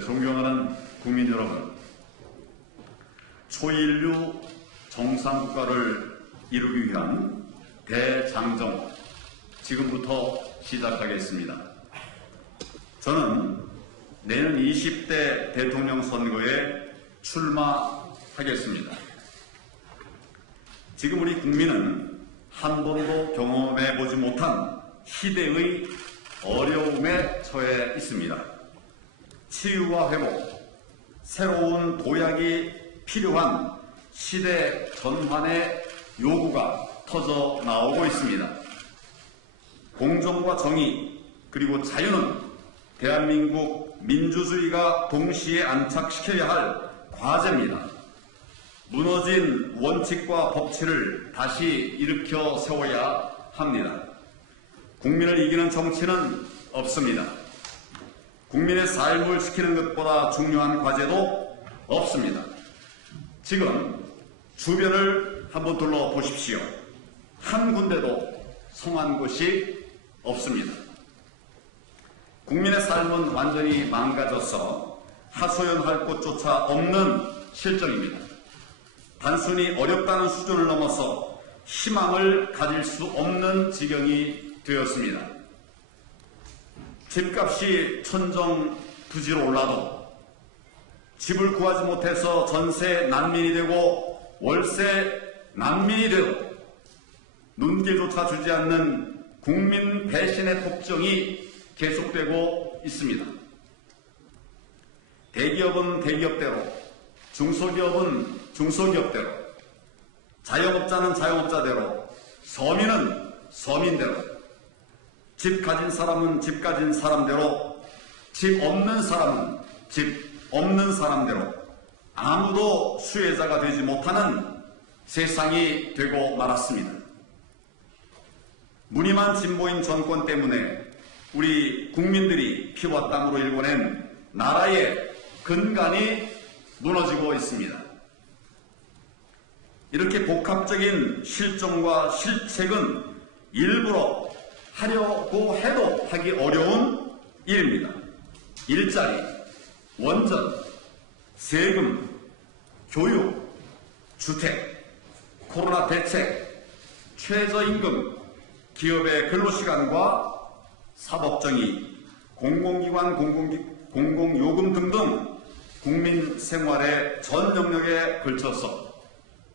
존경하는 국민 여러분, 초인류 정상국가를 이루기 위한 대장정, 지금부터 시작하겠습니다. 저는 내년 20대 대통령 선거에 출마하겠습니다. 지금 우리 국민은 한 번도 경험해보지 못한 시대의 어려움에 처해 있습니다. 치유와 회복, 새로운 도약이 필요한 시대 전환의 요구가 터져 나오고 있습니다. 공정과 정의 그리고 자유는 대한민국 민주주의가 동시에 안착시켜야 할 과제입니다. 무너진 원칙과 법치를 다시 일으켜 세워야 합니다. 국민을 이기는 정치는 없습니다. 국민의 삶을 지키는 것보다 중요한 과제도 없습니다. 지금 주변을 한번 둘러보십시오. 한 군데도 성한 곳이 없습니다. 국민의 삶은 완전히 망가져서 하소연할 곳조차 없는 실정입니다. 단순히 어렵다는 수준을 넘어서 희망을 가질 수 없는 지경이 되었습니다. 집값이 천정부지로 올라도 집을 구하지 못해서 전세 난민이 되고 월세 난민이 되고 눈길조차 주지 않는 국민 배신의 폭정이 계속되고 있습니다. 대기업은 대기업대로, 중소기업은 중소기업대로, 자영업자는 자영업자대로, 서민은 서민대로, 집 가진 사람은 집 가진 사람대로, 집 없는 사람은 집 없는 사람대로 아무도 수혜자가 되지 못하는 세상이 되고 말았습니다. 무늬만 진보인 정권 때문에 우리 국민들이 피와 땀으로 일궈낸 나라의 근간이 무너지고 있습니다. 이렇게 복합적인 실정과 실책은 일부러 하려고 해도 하기 어려운 일입니다. 일자리, 원전, 세금, 교육, 주택, 코로나 대책, 최저임금, 기업의 근로시간과 사법정의, 공공기관 공공요금 등등 국민 생활의 전 영역에 걸쳐서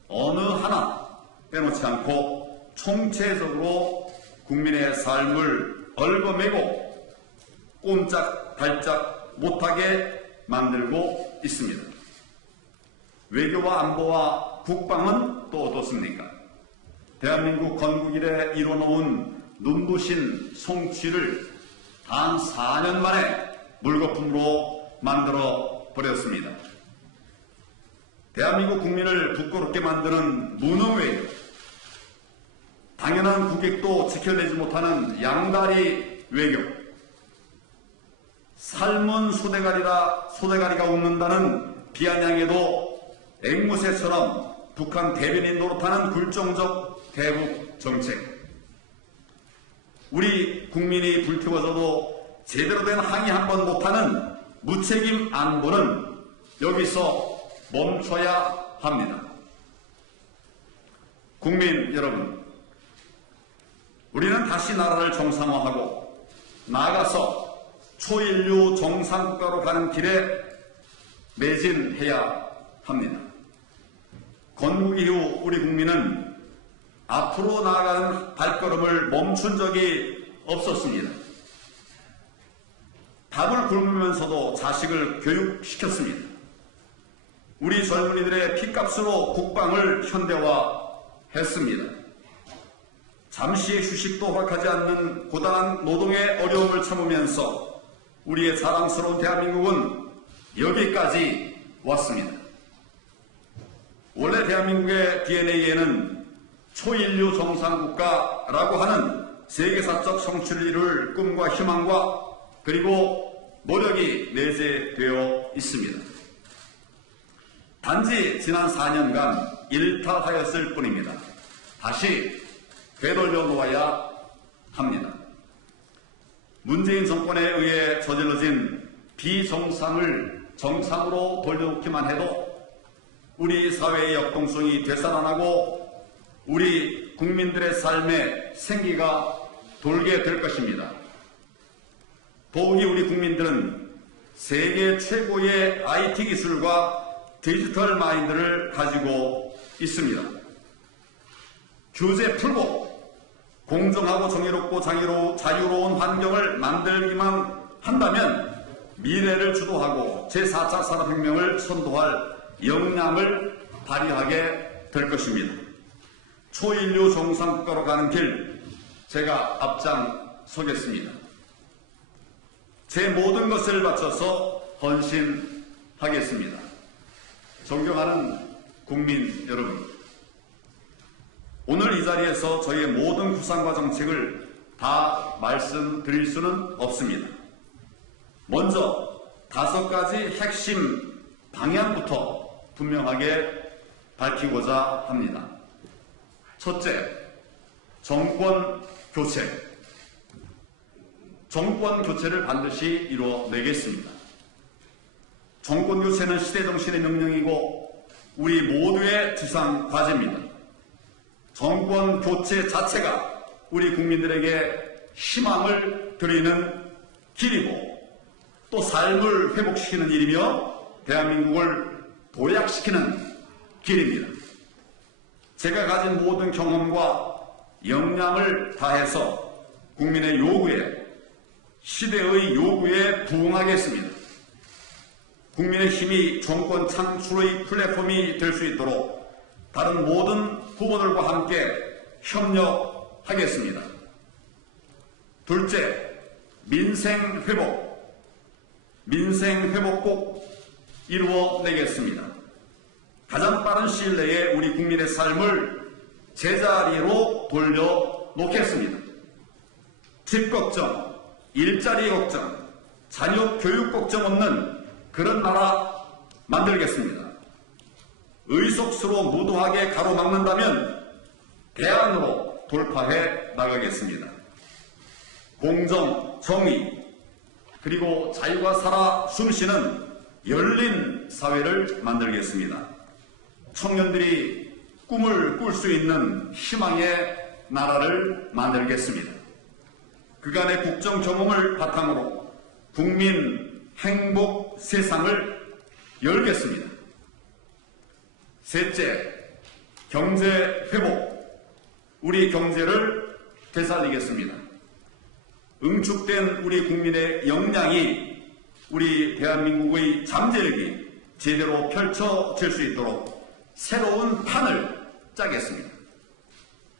어느 하나 빼놓지 않고 총체적으로 국민의 삶을 얽어매고 꼼짝달짝 못하게 만들고 있습니다. 외교와 안보와 국방은 또 어떻습니까? 대한민국 건국 이래 이뤄놓은 눈부신 성취를 단 4년 만에 물거품으로 만들어 버렸습니다. 대한민국 국민을 부끄럽게 만드는 무능외교, 당연한 국익도 지켜내지 못하는 양다리 외교, 삶은 소대가리가 웃는다는 비아냥에도 앵무새처럼 북한 대변인 노릇하는 굴종적 대북 정책, 우리 국민이 불태워져도 제대로 된 항의 한 번 못하는 무책임 안보는 여기서 멈춰야 합니다. 국민 여러분, 우리는 다시 나라를 정상화하고 나아가서 초인류 정상국가로 가는 길에 매진해야 합니다. 건국 이후 우리 국민은 앞으로 나아가는 발걸음을 멈춘 적이 없었습니다. 밥을 굶으면서도 자식을 교육시켰습니다. 우리 젊은이들의 피값으로 국방을 현대화했습니다. 잠시의 휴식도 허락하지 않는 고단한 노동의 어려움을 참으면서 우리의 자랑스러운 대한민국은 여기까지 왔습니다. 원래 대한민국의 DNA에는 초인류 정상국가라고 하는 세계사적 성취를 이룰 꿈과 희망과 그리고 노력이 내재되어 있습니다. 단지 지난 4년간 일탈하였을 뿐입니다. 다시 되돌려 놓아야 합니다. 문재인 정권에 의해 저질러진 비정상을 정상으로 돌려놓기만 해도 우리 사회의 역동성이 되살아나고 우리 국민들의 삶에 생기가 돌게 될 것입니다. 더욱이 우리 국민들은 세계 최고의 IT 기술과 디지털 마인드를 가지고 있습니다. 규제 풀고 공정하고 정의롭고 자유로운 환경을 만들기만 한다면 미래를 주도하고 제4차 산업혁명을 선도할 역량을 발휘하게 될 것입니다. 초인류 정상국가로 가는 길, 제가 앞장서겠습니다. 제 모든 것을 바쳐서 헌신하겠습니다. 존경하는 국민 여러분, 오늘 이 자리에서 저희의 모든 구상과 정책을 다 말씀드릴 수는 없습니다. 먼저 5가지 핵심 방향부터 분명하게 밝히고자 합니다. 첫째, 정권 교체. 정권 교체를 반드시 이루어내겠습니다. 정권 교체는 시대정신의 명령이고 우리 모두의 지상 과제입니다. 정권 교체 자체가 우리 국민들에게 희망을 드리는 길이고 또 삶을 회복시키는 일이며 대한민국을 도약시키는 길입니다. 제가 가진 모든 경험과 역량을 다해서 국민의 요구에, 시대의 요구에 부응하겠습니다. 국민의 힘이 정권 창출의 플랫폼이 될 수 있도록 다른 모든 후보들과 함께 협력하겠습니다. 둘째, 민생 회복. 민생 회복 꼭 이루어내겠습니다. 가장 빠른 시일 내에 우리 국민의 삶을 제자리로 돌려놓겠습니다. 집 걱정, 일자리 걱정, 자녀 교육 걱정 없는 그런 나라 만들겠습니다. 의석수로 무도하게 가로막는다면 대안으로 돌파해 나가겠습니다. 공정, 정의, 그리고 자유가 살아 숨쉬는 열린 사회를 만들겠습니다. 청년들이 꿈을 꿀 수 있는 희망의 나라를 만들겠습니다. 그간의 국정 경험을 바탕으로 국민 행복 세상을 열겠습니다. 셋째, 경제 회복. 우리 경제를 되살리겠습니다. 응축된 우리 국민의 역량이 우리 대한민국의 잠재력이 제대로 펼쳐질 수 있도록 새로운 판을 짜겠습니다.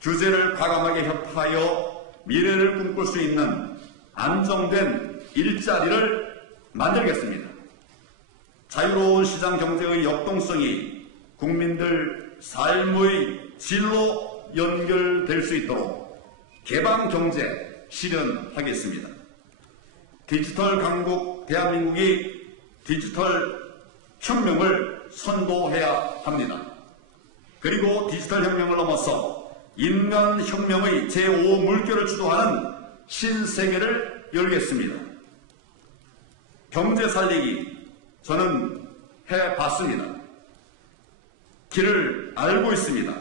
규제를 과감하게 협파하여 미래를 꿈꿀 수 있는 안정된 일자리를 만들겠습니다. 자유로운 시장 경제의 역동성이 국민들 삶의 질로 연결될 수 있도록 개방 경제 실현하겠습니다. 디지털 강국 대한민국이 디지털 혁명을 선도해야 합니다. 그리고 디지털 혁명을 넘어서 인간 혁명의 제5 물결을 주도하는 신세계를 열겠습니다. 경제 살리기 저는 해봤습니다. 길을 알고 있습니다.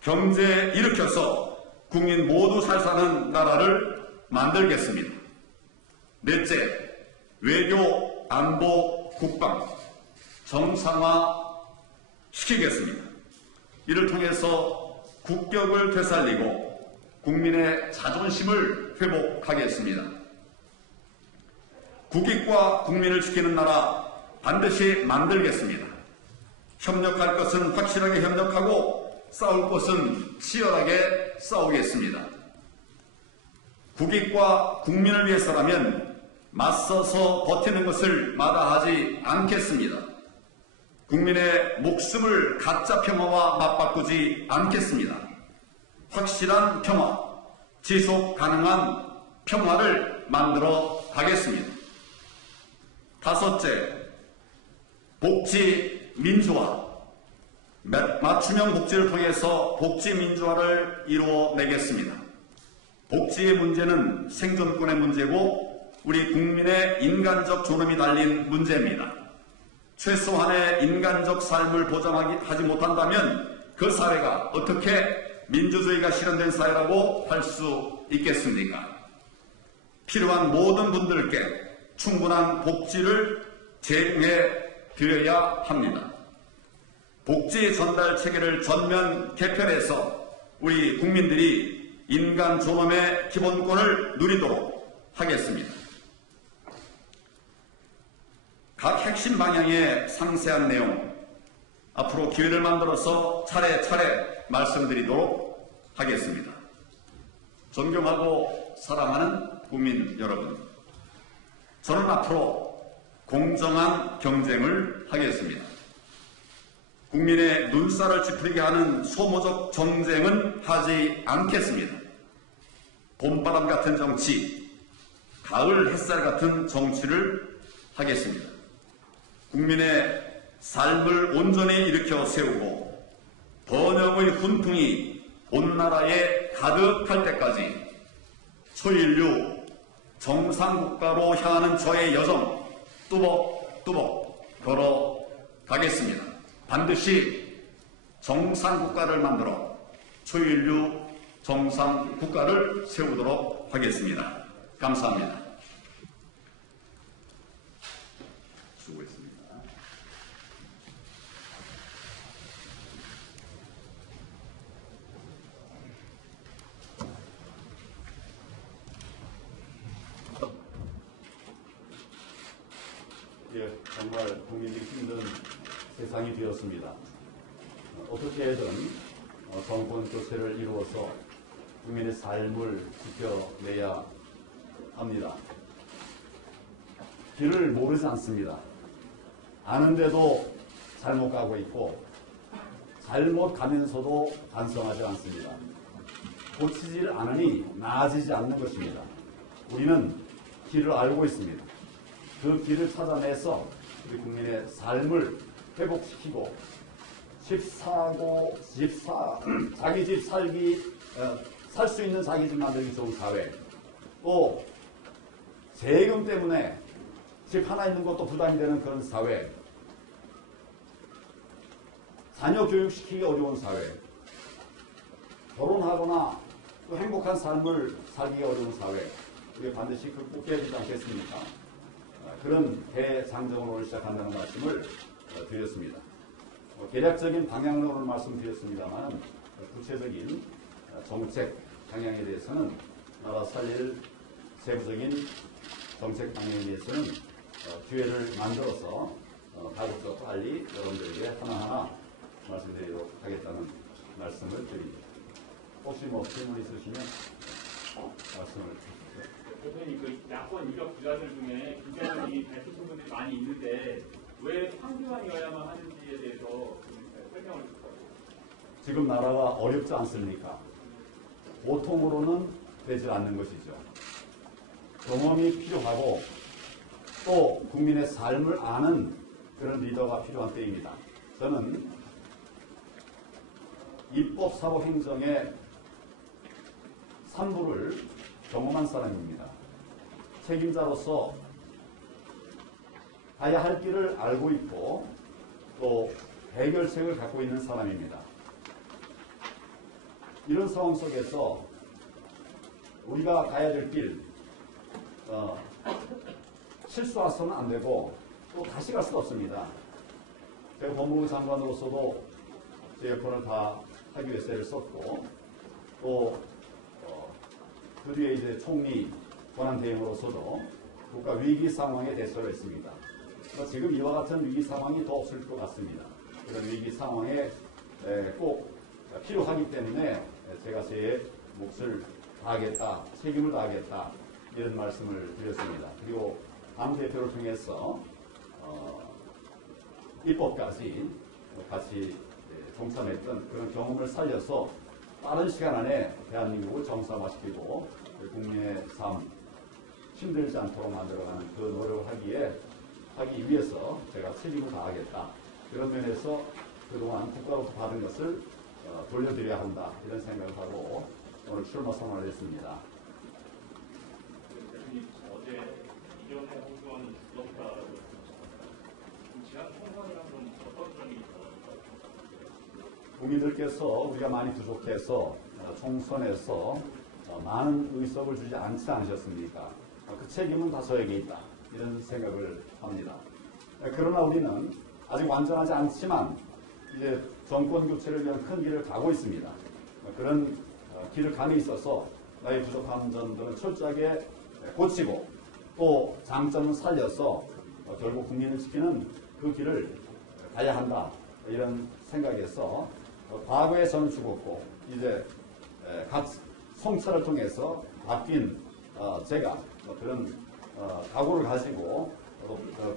경제 일으켜서 국민 모두 잘 사는 나라를 만들겠습니다. 넷째, 외교, 안보, 국방 정상화 시키겠습니다. 이를 통해서 국격을 되살리고 국민의 자존심을 회복하겠습니다. 국익과 국민을 지키는 나라 반드시 만들겠습니다. 협력할 것은 확실하게 협력하고 싸울 것은 치열하게 싸우겠습니다. 국익과 국민을 위해서라면 맞서서 버티는 것을 마다하지 않겠습니다. 국민의 목숨을 가짜 평화와 맞바꾸지 않겠습니다. 확실한 평화, 지속 가능한 평화를 만들어 가겠습니다. 다섯째, 복지 민주화. 맞춤형 복지를 통해서 복지 민주화를 이루어내겠습니다. 복지의 문제는 생존권의 문제고 우리 국민의 인간적 존엄이 달린 문제입니다. 최소한의 인간적 삶을 보장하지 못한다면 그 사회가 어떻게 민주주의가 실현된 사회라고 할 수 있겠습니까? 필요한 모든 분들께 충분한 복지를 제공해 드려야 합니다. 복지 전달 체계를 전면 개편해서 우리 국민들이 인간 존엄의 기본권을 누리도록 하겠습니다. 각 핵심 방향의 상세한 내용 앞으로 기회를 만들어서 차례차례 말씀드리도록 하겠습니다. 존경하고 사랑하는 국민 여러분, 저는 앞으로 공정한 경쟁을 하겠습니다. 국민의 눈살을 찌푸리게 하는 소모적 정쟁은 하지 않겠습니다. 봄바람 같은 정치, 가을 햇살 같은 정치를 하겠습니다. 국민의 삶을 온전히 일으켜 세우고 번영의 훈풍이 온 나라에 가득할 때까지 초인류 정상국가로 향하는 저의 여정 뚜벅뚜벅 걸어가겠습니다. 반드시 정상국가를 만들어 초인류 정상국가를 세우도록 하겠습니다. 감사합니다. 수고했습니다. 예, 정말 국민들이 힘든 세상이 되었습니다. 어떻게든 정권 교체를 이루어서 국민의 삶을 지켜내야 합니다. 길을 모르지 않습니다. 아는데도 잘못 가고 있고 잘못 가면서도 반성하지 않습니다. 고치질 않으니 나아지지 않는 것입니다. 우리는 길을 알고 있습니다. 그 길을 찾아내서 우리 국민의 삶을 회복시키고 자기 집 살 수 있는 자기 집 만들기 좋은 사회, 또 세금 때문에 집 하나 있는 것도 부담이 되는 그런 사회, 자녀 교육시키기 어려운 사회, 결혼하거나 또 행복한 삶을 살기가 어려운 사회, 우리 반드시 극복해야 되지 않겠습니까? 그런 대장정을 오늘 시작한다는 말씀을 드렸습니다. 개략적인 방향으로 오늘 말씀드렸습니다만 구체적인 정책 방향에 대해서는 나라 살릴 세부적인 정책 방향에 대해서는 기회를 만들어서 가급적 빨리 여러분들에게 하나하나 말씀드리도록 하겠다는 말씀을 드립니다. 혹시 질문 있으시면 말씀을 주십시오. 대표님, 그 야권 유력 주자들 중에 비전이 밝히신 분들이 많이 있는데 왜 황교안이어야만 하는지에 대해서 좀 설명을 주세요. 지금 나라가 어렵지 않습니까? 보통으로는 되지 않는 것이죠. 경험이 필요하고 또 국민의 삶을 아는 그런 리더가 필요한 때입니다. 저는 입법, 사법, 행정의 3부를 경험한 사람입니다. 책임자로서 가야 할 길을 알고 있고 또 해결책을 갖고 있는 사람입니다. 이런 상황 속에서 우리가 가야 될 길, 실수해서는 안 되고 또 다시 갈 수도 없습니다. 제가 법무부 장관으로서도 제 여건을 다 하기 위해서 애를 썼고 또 그 뒤에 이제 총리 권한 대행으로서도 국가 위기 상황에 대처를 했습니다. 지금 이와 같은 위기 상황이 더 없을 것 같습니다. 그런 위기 상황에 꼭 필요하기 때문에 제가 제 몫을 다하겠다, 책임을 다하겠다 이런 말씀을 드렸습니다. 그리고 당 대표를 통해서 입법까지 같이 동참했던 그런 경험을 살려서 빠른 시간 안에 대한민국을 정상화시키고 국민의 삶 힘들지 않도록 만들어가는 그 노력을 하기 위해서 제가 책임을 다하겠다. 그런 면에서 그동안 국가로부터 받은 것을 돌려드려야 한다. 이런 생각을 하고 오늘 출마 선언을 했습니다. 대표님, 어제 이전에 홍수원이 있었다라고 했습니다. 지난 총선이랑 좀 어떤 점이 있었나요? 국민들께서 우리가 많이 부족해서 총선에서 많은 의석을 주지 않지 않으셨습니까? 그 책임은 다 저에게 있다. 이런 생각을 합니다. 그러나 우리는 아직 완전하지 않지만 이제 정권 교체를 위한 큰 길을 가고 있습니다. 그런 길을 감에 있어서 나의 부족한 점들은 철저하게 고치고 또 장점을 살려서 결국 국민을 지키는 그 길을 가야 한다. 이런 생각에서 과거에 저는 죽었고 이제 각 성찰을 통해서 바뀐 제가 그런 각오를 가지고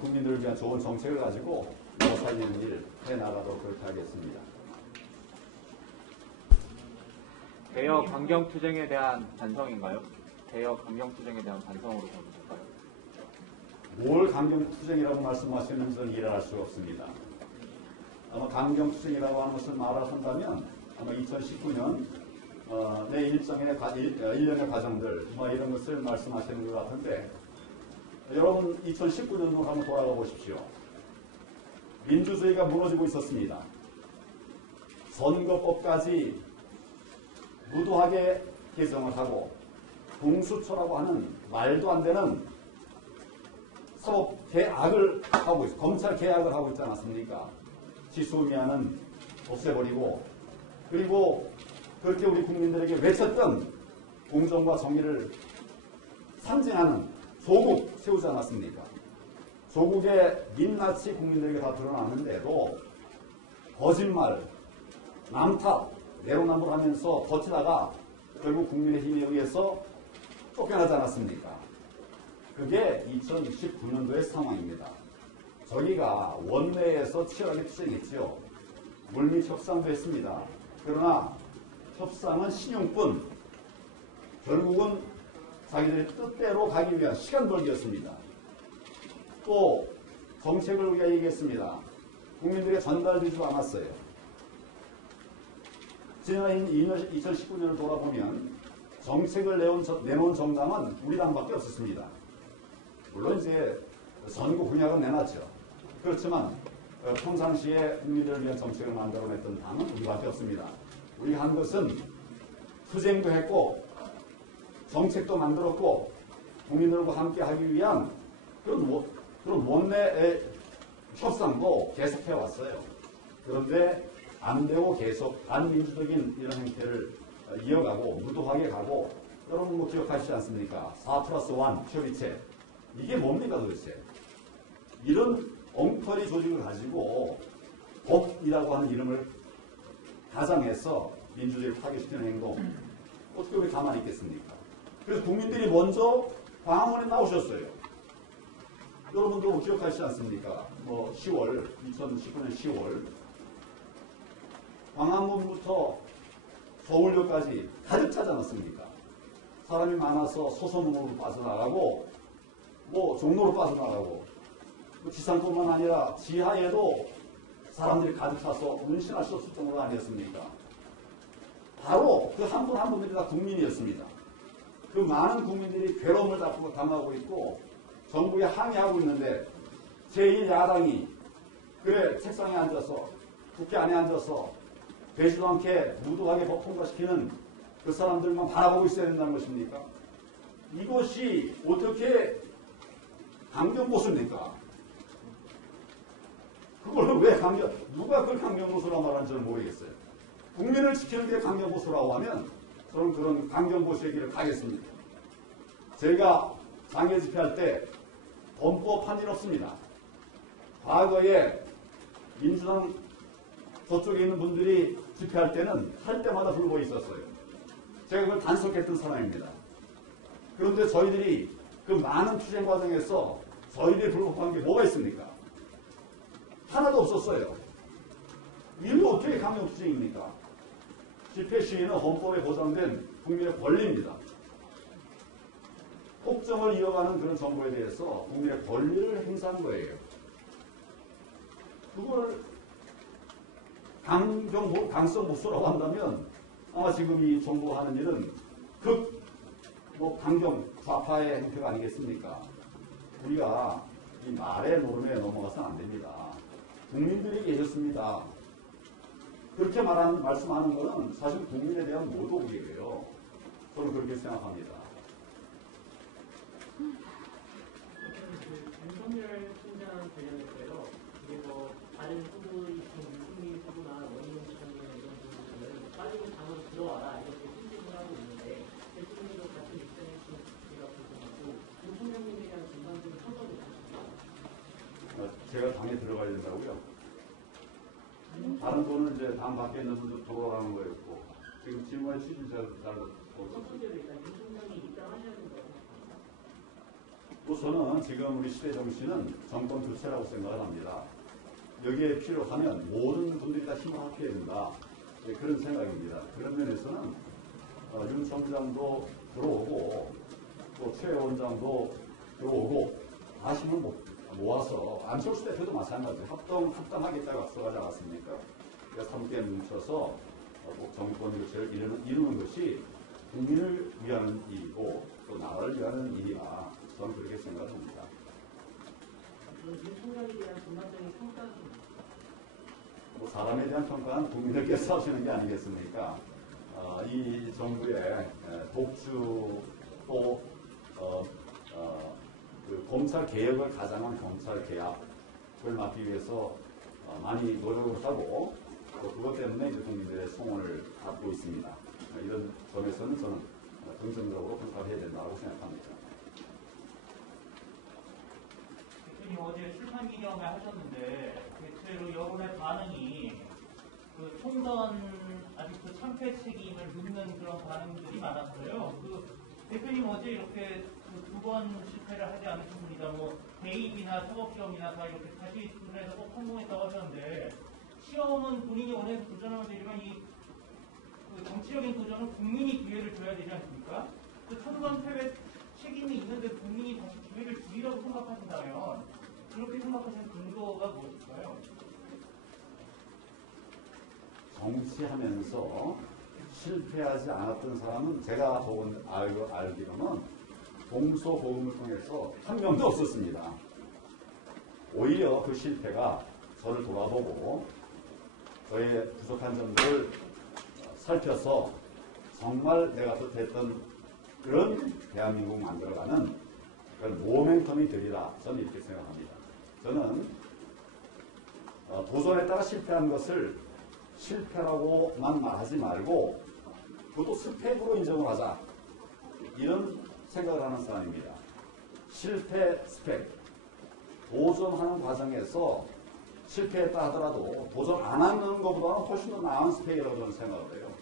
국민들을 위한 좋은 정책을 가지고 살리는 일 해나가도록 그렇게 하겠습니다. 대여 강경투쟁에 대한 반성인가요? 대여 강경투쟁에 대한 반성으로 보면 될까요? 뭘 강경투쟁이라고 말씀하시는지 저는 이해를 할 수가 없습니다. 아마 강경투쟁이라고 하는 것을 말하신다면 아마 2019년 내 일련의 과정들 이런 것을 말씀하시는 것 같은데 여러분 2019년으로 한번 돌아가 보십시오. 민주주의가 무너지고 있었습니다. 선거법까지 무도하게 개정을 하고 공수처라고 하는 말도 안 되는 사법 개악을 하고 있어요. 검찰 개악을 하고 있지 않았습니까? 지소미아는 없애버리고 그리고 그렇게 우리 국민들에게 외쳤던 공정과 정의를 상징하는 조국 세우지 않았습니까? 조국의 민낯이 국민들에게 다 드러나는데도 거짓말, 남탓, 내로남불하면서 버티다가 결국 국민의힘에 의해서 쫓겨나지 않았습니까? 그게 2019년도의 상황입니다. 저희가 원내에서 치열하게 투쟁했지요. 물밑 협상도 했습니다. 그러나 협상은 신용뿐 결국은 자기들의 뜻대로 가기 위한 시간 벌기였습니다. 또 정책을 우리가 얘기했습니다. 국민들에게 전달되지도 않았어요. 지난 2019년을 돌아보면 정책을 내놓은 정당은 우리 당밖에 없었습니다. 물론 이제 선거 공약은 내놨죠. 그렇지만 평상시에 국민들을 위한 정책을 만들어냈던 당은 우리밖에 없습니다. 우리가 한 것은 투쟁도 했고 정책도 만들었고 국민들과 함께 하기 위한 그런 원내의 협상도 계속해 왔어요. 그런데 안 되고 계속 반민주적인 이런 행태를 이어가고 무도하게 가고 여러분 뭐 기억하시지 않습니까? 4+1 협의체 이게 뭡니까 도대체? 이런 엉터리 조직을 가지고 법이라고 하는 이름을 가장해서 민주주의를 파괴시키는 행동 어떻게 우리 가만히 있겠습니까? 그래서 국민들이 먼저 광화문에 나오셨어요. 여러분도 기억하시지 않습니까? 2019년 10월 광화문부터 서울역까지 가득 차지 않았습니까? 사람이 많아서 소소문으로 빠져나가고 종로로 빠져나가고 지상뿐만 아니라 지하에도 사람들이 가득 차서 운신할 수 없을 정도가 아니었습니까? 바로 그 한 분 한 분들이 다 국민이었습니다. 그 많은 국민들이 괴로움을 당하고 있고 정부에 항의하고 있는데 제1야당이 그래 책상에 앉아서 국회 안에 앉아서 되지도 않게 무도하게 법 통과시키는 그 사람들만 바라보고 있어야 된다는 것입니까? 이것이 어떻게 강경보수입니까? 그걸 왜 누가 그걸 강경보수라고 말하는지 저는 모르겠어요. 국민을 지키는 게 강경보수라고 하면 저는 그런 강경보수의 길을 가겠습니다. 제가 장애 집회할 때 범법한 일 없습니다. 과거에 민주당 저쪽에 있는 분들이 집회할 때는 할 때마다 불고 있었어요. 제가 그걸 단속했던 사람입니다. 그런데 저희들이 그 많은 투쟁 과정에서 저희들이 불법한 게 뭐가 있습니까? 하나도 없었어요. 이게 어떻게 강경투쟁입니까? 집회 시위는 헌법에 보장된 국민의 권리입니다. 폭정을 이어가는 그런 정부에 대해서 국민의 권리를 행사한 거예요. 그걸 강성 보수라고 한다면 아마 지금 이 정부가 하는 일은 강경 좌파의 행태가 아니겠습니까? 우리가 이 말의 노름에 넘어가서는 안 됩니다. 국민들이 계셨습니다. 그렇게 말씀하는 것은 사실 국민에 대한 모독이에요. 저는 그렇게 생각합니다. 윤석열 총장 관련해서요. 이게 뭐 다른 후보의 유승민 후보나 원희룡 시장이나 이런 분들은 빠지고 당으로 들어와라 이렇게 신청을 하고 있는데 대통령도 같은 입장에 지금 제가 불편하고 윤석열님에 대한 전반적인 평가를 해주십니다. 제가 당에 들어가야 된다고요? 다른 분은 이제 당 밖에 있는 분들 들어오라는 거였고 지금 질문의 취지를 잘 첫 번째로 일단 윤 총장이 입당하셔야 된다고 생각합니다. 우선은 지금 우리 시대 정신은 정권 교체라고 생각을 합니다. 여기에 필요하면 모든 분들이 다 힘을 합해야 된다. 네, 그런 생각입니다. 그런 면에서는 윤 총장도 들어오고 또 최 원장도 들어오고 다 힘을 모아서 안철수 대표도 마찬가지 합당하겠다고 악수하지 않았습니까? 그래서 함께 뭉쳐서 정권 교체를 이루는 것이 국민을 위한 일이고 또 나라를 위한 일이야. 저는 그렇게 생각합니다. 윤 총장에 대한 전반적인 평가는 사람에 대한 평가는 국민들께서 하시는 게 아니겠습니까? 이 정부의 독주 또 그 검찰 개혁을 가장한 검찰 개혁을 막기 위해서 많이 노력을 하고 또 그것 때문에 이제 국민들의 성원을 받고 있습니다. 이런 점에서는 저는 긍정적으로 평가해야 된다고 생각합니다. 대표님 어제 출판 기념회 하셨는데 대체로 여론의 반응이 그 총선 아직 그 참패 책임을 묻는 그런 반응들이 많았어요. 그 대표님 어제 이렇게 그 두 번 실패를 하지 않으신 분이다. 뭐 대입이나 사법시험이나 다 이렇게 다시 도전해서 꼭 성공했다고 하셨는데 시험은 본인이 원해서 도전하면 되지만 그 정치적인 도전은 국민이 기회를 줘야 되지 않습니까? 그 총선 패배 책임이 있는데 국민이 다시 기회를 주리라고 생각하신다면 그렇게 생각하시는 근거가 무엇일까요? 정치하면서 실패하지 않았던 사람은 제가 알기로는 동서고금을 통해서 한 명도 없었습니다. 오히려 그 실패가 저를 돌아보고 저의 부족한 점들을 살펴서 정말 내가 뜻했던 그런 대한민국 만들어가는 그런 모멘텀이 되리라 저는 이렇게 생각합니다. 저는 도전했다가 실패한 것을 실패라고만 말하지 말고 그것도 스펙으로 인정을 하자 이런 생각을 하는 사람입니다. 실패 스펙 도전하는 과정에서 실패했다 하더라도 도전 안 하는 것보다는 훨씬 더 나은 스펙이라고 저는 생각을 해요.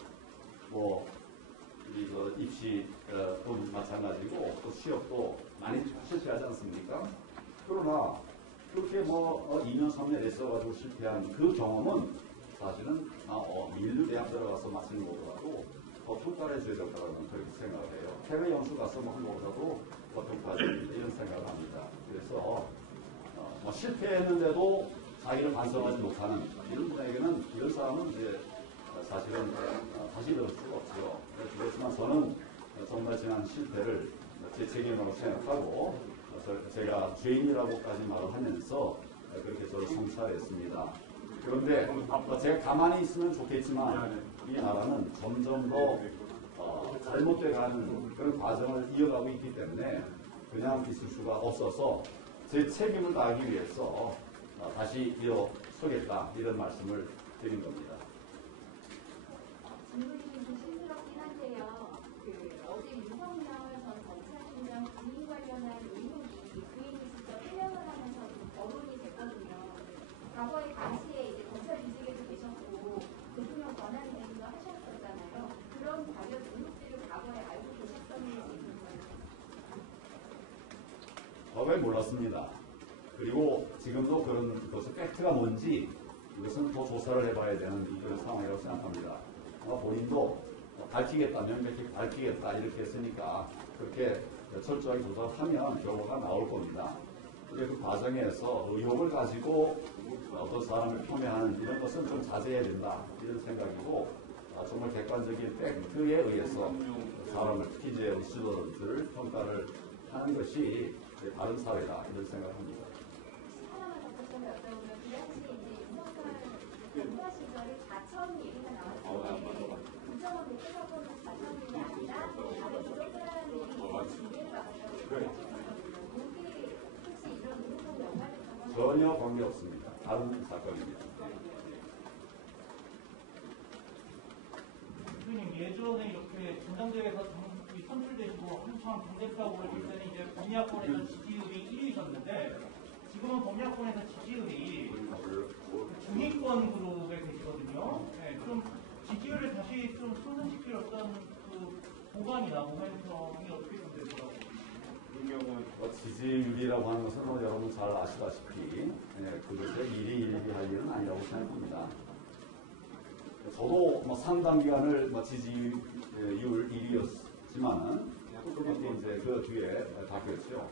뭐 입시도 마찬가지고 또 취업도 많이 실패하지 않습니까? 그러나 그렇게 2년 3년 애써가지고 실패한 그 경험은 사실은 민주대학 들어가서 마치는 것보다도 더 평가를 해줘야 될 거라고 그렇게 생각을 해요. 해외 연수 가서 한 것보다도 더 평가해야 된다 이런 생각을 합니다. 그래서 실패했는데도 자기를 반성하지 못하는 이런 분에게는 이런 사람은 이제 사실은 다시 들을 수가 없죠. 그렇지만 저는 정말 지난 실패를 제 책임으로 생각하고 제가 죄인이라고까지 말을 하면서 그렇게 저를 성찰했습니다. 그런데 제가 가만히 있으면 좋겠지만 이 나라는 점점 더 잘못돼가는 그런 과정을 이어가고 있기 때문에 그냥 있을 수가 없어서 제 책임을 다하기 위해서 다시 일어서겠다 이런 말씀을 드린 겁니다. 질문이 좀 조심스럽긴 한데요. 어제 윤석열 전 검찰총장 부인 관련한 의혹이 부인이 직접 해명을 하면서 좀 거론이 됐거든요. 과거에 당시에 이제 검찰 이직에도 계셨고 대통령 권한 대행도 하셨었잖아요. 그런 관련 의혹들을 과거에 알고 계셨었는지. 과거에 몰랐습니다. 그리고 지금도 그런 것의 팩트가 뭔지 이것은 더 조사를 해봐야 되는 그런 상황이라고 생각합니다. 본인도 밝히겠다, 명백히 밝히겠다 이렇게 했으니까 그렇게 철저하게 조사를 하면 결과가 나올 겁니다. 그 과정에서 의혹을 가지고 어떤 사람을 폄훼하는 이런 것은 좀 자제해야 된다 이런 생각이고 정말 객관적인 팩트에 의해서 사람을 특히 이제 지도자들을 평가를 하는 것이 다른 사회다 이런 생각합니다. 하나만 덧붙여서 여쭤보면 그 당시 이제 윤석열 정부 시절에 4천 얘기가 나왔을 때 국정원 대표 사건은 4천이 아니라 다른 부동산들이 기회를 받았다고 여기 혹시 이런 의혹과 연관됐던 건 전혀 관계 없습니다. 다른 사건입니다. 대표님 예전에 이렇게 전당대회에서 선출되시고 한창 당대표하고 그럴 때는 이제 범야권에서 지지율이 1위셨는데 지금은 범야권에서 지지율이 중위권 그룹에 계시거든요. 네, 좀 지지율을 다시 좀 승진시킬 어떤 그 보관이나 모멘텀이 어떻게 좀 되더라고요. 지지율이라고 하는 것은 여러분 잘 아시다시피 그것에 일희일비 할 일은 아니라고 생각합니다. 저도 상당 기간을 지지율 1위였지만은 그렇게 이제 그 뒤에 바뀌었죠.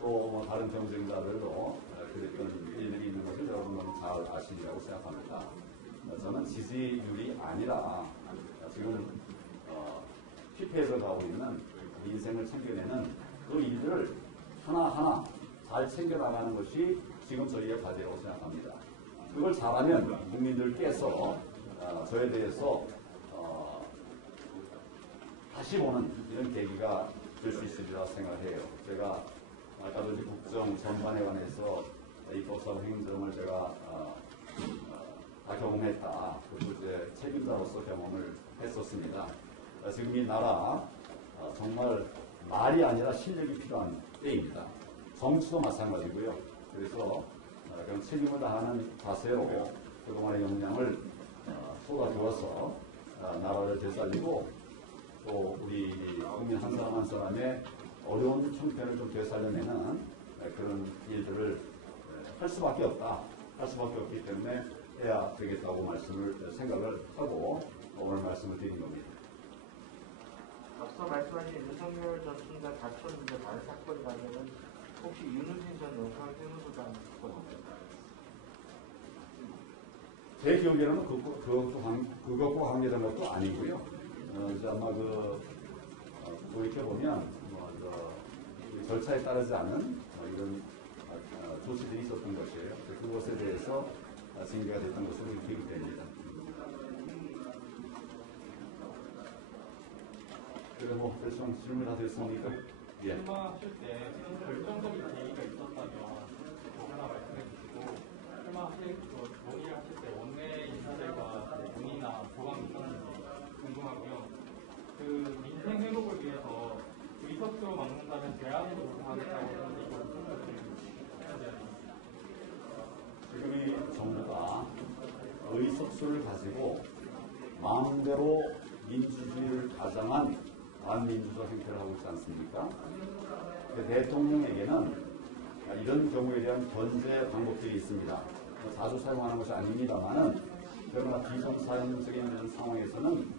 또 다른 경쟁자들도 그랬던 일들이 있는 것을 여러분은 잘 아시리라고 생각합니다. 저는 지지율이 아니라 지금 피폐해서 가고 있는 인생을 챙겨내는 그 일들을 하나하나 잘 챙겨나가는 것이 지금 저희의 과제라고 생각합니다. 그걸 잘하면 국민들께서 저에 대해서 다시 보는 이런 계기가 될 수 있으리라 생각해요. 제가 아까도 국정 전반에 관해서 입법사고 행정을 제가 다 경험했다. 그리고 이제 책임자로서 경험을 했었습니다. 지금 이 나라 정말 말이 아니라 실력이 필요한 때입니다. 정치도 마찬가지고요. 그래서 그런 책임을 다하는 자세로 그동안의 역량을 쏟아부어서 나라를 되살리고 또 우리 국민 한 사람 한 사람의 어려운 형편을 좀 되살려내는 그런 일들을 할 수밖에 없다. 할 수밖에 없기 때문에 해야 되겠다고 생각을 하고 오늘 말씀을 드린 겁니다. 앞서 말씀하신 윤석열 전 총장 다쳤는데 다른 사건이라면 혹시 윤우진 전 영광생활소장 사건입니까? 제 기억에는 그것과 관계된 것도 아니고요. 이제 아마 이렇게 보면 절차에 따르지 않은 이런 조치들이 있었던 것이에요. 그것에 대해서 징계가 됐던 것으로 기억이 됩니다. 그래서 대충 질문 다 됐습니까? 예. 출마하실 때 결정적인 계기가 있었다면 하나 말씀해 주시고 출마하실 논의하실 때 원내 인사들과 논의나 보강이 있었는지 궁금하고요. 그 민생 회복을 위해서 의석수로 막는다면 제한으로 조정하겠다고 하는데 이거 어떤 말씀이신지 지금 이 정부가 의석수를 가지고 마음대로 민주주의를 가장한 반민주적 행태를 하고 있지 않습니까? 대통령에게는 이런 경우에 대한 견제 방법들이 있습니다. 자주 사용하는 것이 아닙니다만은 그러나 비정상적인 이런 상황에서는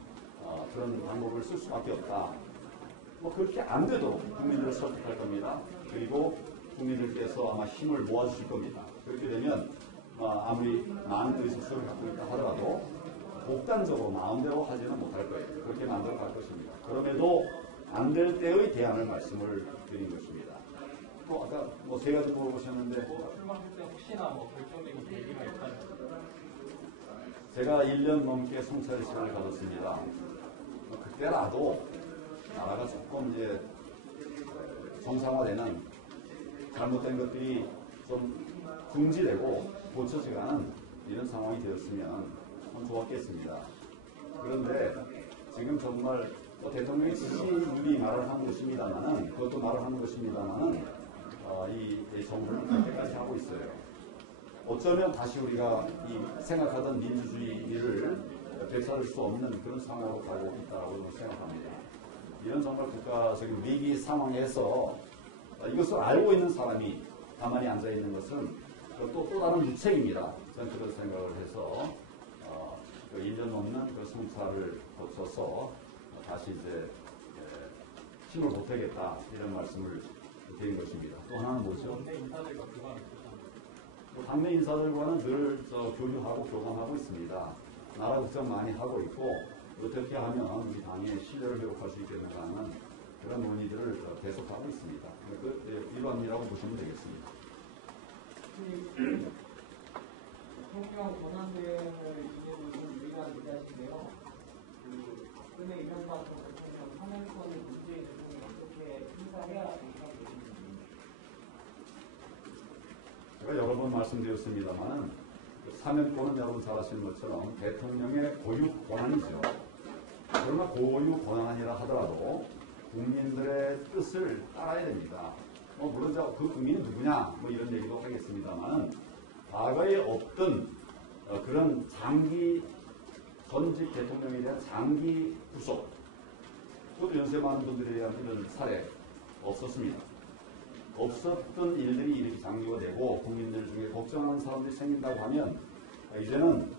그런 방법을 쓸 수밖에 없다. 그렇게 안 돼도 국민들을 설득할 겁니다. 그리고 국민들께서 아마 힘을 모아주실 겁니다. 그렇게 되면 아무리 많은 의석수를 갖고 있다 하더라도 독단적으로 마음대로 하지는 못할 거예요. 그렇게 만들어 갈 것입니다. 그럼에도 안 될 때의 대안을 말씀을 드린 것입니다. 또 아까 세 가지 물어보셨는데 출마하실 때 혹시나 결정적인 계기가 있다면 제가 1년 넘게 성찰의 시간을 가졌습니다. 그때라도 나라가 조금 이제 정상화되는 잘못된 것들이 좀 중지되고 고쳐지가는 이런 상황이 되었으면 참 좋았겠습니다. 그런데 지금 정말 대통령의 지지율이 말을 하는 것입니다만은 그것도 말을 하는 것입니다만은 이 정부는 그렇게까지 하고 있어요. 어쩌면 다시 우리가 이 생각하던 민주주의를 되살릴 수 없는 그런 상황으로 가고 있다고 생각합니다. 이런 정말 국가적인 위기 상황에서 이것을 알고 있는 사람이 가만히 앉아 있는 것은 또 다른 무책입니다. 저는 그런 생각을 해서 1년 넘는 그 성찰을 거쳐서 다시 이제 힘을 보태겠다 이런 말씀을 드린 것입니다. 또 하나는 뭐죠? 원내 인사들과 교감이 있으셨나요? 당내 인사들과는 늘 교류하고 교감하고 있습니다. 나라 걱정 많이 하고 있고 어떻게 하면 우리 당의 신뢰를 회복할 수 있겠는가 하는 그런 논의들을 계속하고 있습니다. 그 일반이라고 보시면 되겠습니다. 대통령 권한대행을 이제는 유일한 기자신데요. 근데 이명박 전 대통령 사면권을 문재인 대통령이 어떻게 행사해야 된다고 보시는지. 제가 여러 번 말씀드렸습니다만 사면권은 여러분 잘 아시는 것처럼 대통령의 고유 권한이죠. 그러나 고유 권한이라 하더라도 국민들의 뜻을 따라야 됩니다. 물론 그 국민이 누구냐 이런 얘기도 하겠습니다만 과거에 없던 그런 장기 전직 대통령에 대한 장기 구속, 저도 연세 많은 분들에 대한 이런 사례 없었습니다. 없었던 일들이 이렇게 장기화 되고 국민들 중에 걱정하는 사람들이 생긴다고 하면 이제는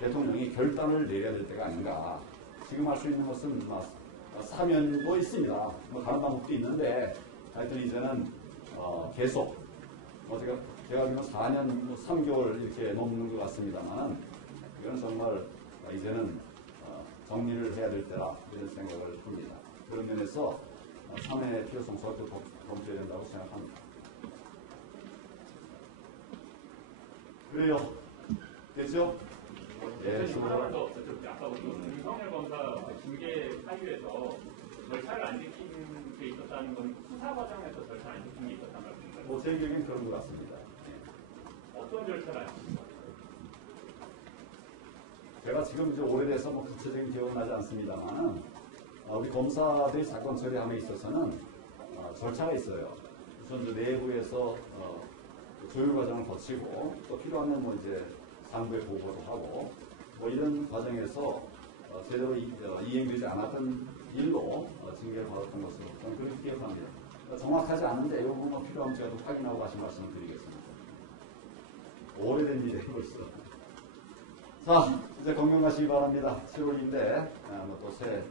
대통령이 결단을 내려야 될 때가 아닌가. 지금 할 수 있는 것은 사면도 있습니다. 다른 방법도 있는데 하여튼 이제는 계속 제가 알기로 4년 3개월 이렇게 넘는 것 같습니다만 이건 정말 이제는 정리를 해야 될 때라 이런 생각을 합니다. 그런 면에서 3회 필요성 절대 검토해야 된다고 생각합니다. 그래요. 됐죠? 예, 하나만 아까 우리 윤석열 검사 징계 사유에서 절차를 안 지킨 게 있었다는 건 수사 과정에서 절차 안 지킨 게 있었단 말입니까? 제 의견은 그런 것 같습니다. 어떤 절차를 안 지킨 거예요? 제가 지금 이제 오래돼서 구체적인 기억은 나지 않습니다만 우리 검사들이 사건 처리함에 있어서는 절차가 있어요. 우선 이제 내부에서 조율 과정을 거치고 또 필요하면 이제 상부에 보고도 하고 이런 과정에서 제대로 이행되지 않았던 일로 징계를 받았던 것으로 저는 그렇게 기억합니다. 정확하지 않은데 이 부분 필요하면 제가 또 확인하고 다시 말씀을 드리겠습니다. 오래된 일이에요 벌써. 자, 이제 건강하시기 바랍니다. 7월인데 또 새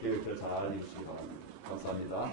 계획들 잘 이루시기 바랍니다. 감사합니다.